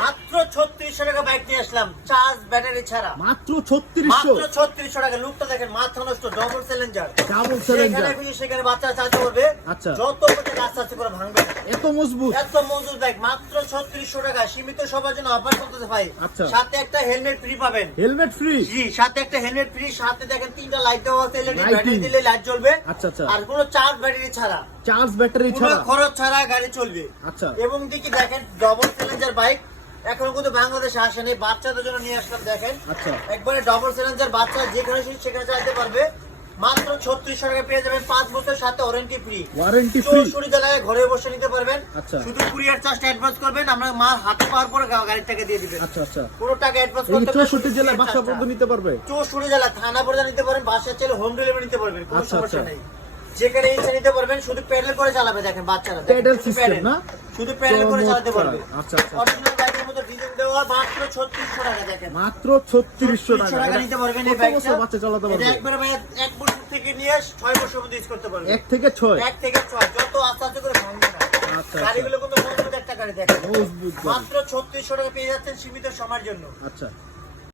মাত্র 3600 টাকা বাইক নিয়ে আসলাম, চার্জ ব্যাটারি ছাড়া। মাত্র 3600, মাত্র 3600 টাকা। লুকটা দেখেন, মাথা নষ্ট, ডবল সিলিন্ডার। Double cylinder. সেখানে বাচ্চা চার্জ করবে। আচ্ছা। যত বছর কাজ আছে করে ভাঙবে না। এত মজবুত, এত মজবুত বাইক মাত্র 3600 টাকা। সীমিত সবার জন্য অফার করতেছে ভাই। আচ্ছা। সাথে একটা হেলমেট ফ্রি পাবেন। Helmet free? জি, সাথে একটা হেলমেট ফ্রি। সাথে দেখেন 3টা লাইট দেওয়া আছে, এলইডি Lighting। ব্যাটারি দিলে লাইট জ্বলবে। আচ্ছা আচ্ছা। আর কোনো চার্জ ব্যাটারি ছাড়া, চার্জ ব্যাটারি কোনো ছাড়া? খরচ ছাড়া গাড়ি চলবে। আচ্ছা। এবং দেখি দেখেন ডবল সিলিন্ডার বাইক এখনো কিন্তু বাংলাদেশে আসেনি, বাচ্চাদের জন্য নিয়ে আসলাম। দেখেন আচ্ছা। একবারে ডবল সিলিন্ডার, বাচ্চা যেখানে খুশি সেখানে চালাতে পারবে। মাত্র 3600 টাকা পেয়ে যাবেন, 5 বছর সাথে ওয়ারেন্টি ফ্রি। Warranty free? 64 জেলায় ঘরে বসে নিতে পারবেন। আচ্ছা। শুধু কুরিয়ার চার্জটা অ্যাডভান্স করবেন, আমরা মাল হাতে পাওয়ার পরে গাড়ির টাকা দিয়ে দিবেন। আচ্ছা আচ্ছা। পুরো টাকা অ্যাডভান্স এই করতে হবে। 64 জেলায় বাসা পর্যন্ত নিতে পারবে? 64 জেলা, থানা পর্যন্ত নিতে পারেন, বাসায় চলে হোম ডেলিভারি নিতে পারবেন, কোনো আচ্ছা, সমস্যা আচ্ছা। নেই। যেখানে ইচ্ছা নিতে পারবেন, শুধু প্যাডেল করে চালাবে। দেখেন বাচ্চারা প্যাডেল সিস্টেম না? শুধু প্যাডেল করে চালাতে পারবে। আচ্ছা আচ্ছা। অরিজিনাল বাইকের মতো ডিজাইন দেওয়া, মাত্র 3600 টাকা। দেখেন মাত্র 3600 টাকা টাকা। নিতে পারবেন এই কত বাইকটা। বছর বাচ্চা চালাতে পারবে? এটা একবারে ভাই 1 বছর থেকে নিয়ে 6 বছর পর্যন্ত ইউজ করতে পারবে। 1 থেকে 6? 1 থেকে 6, যত আস্তে আস্তে করে ভাঙবে না। আচ্ছা। গাড়িগুলো কিন্তু মজবুত একটা গাড়ি। দেখেন মজবুত গাড়ি। মাত্র 3600 টাকা পেয়ে যাচ্ছেন সীমিত সময়ের জন্য। আচ্ছা।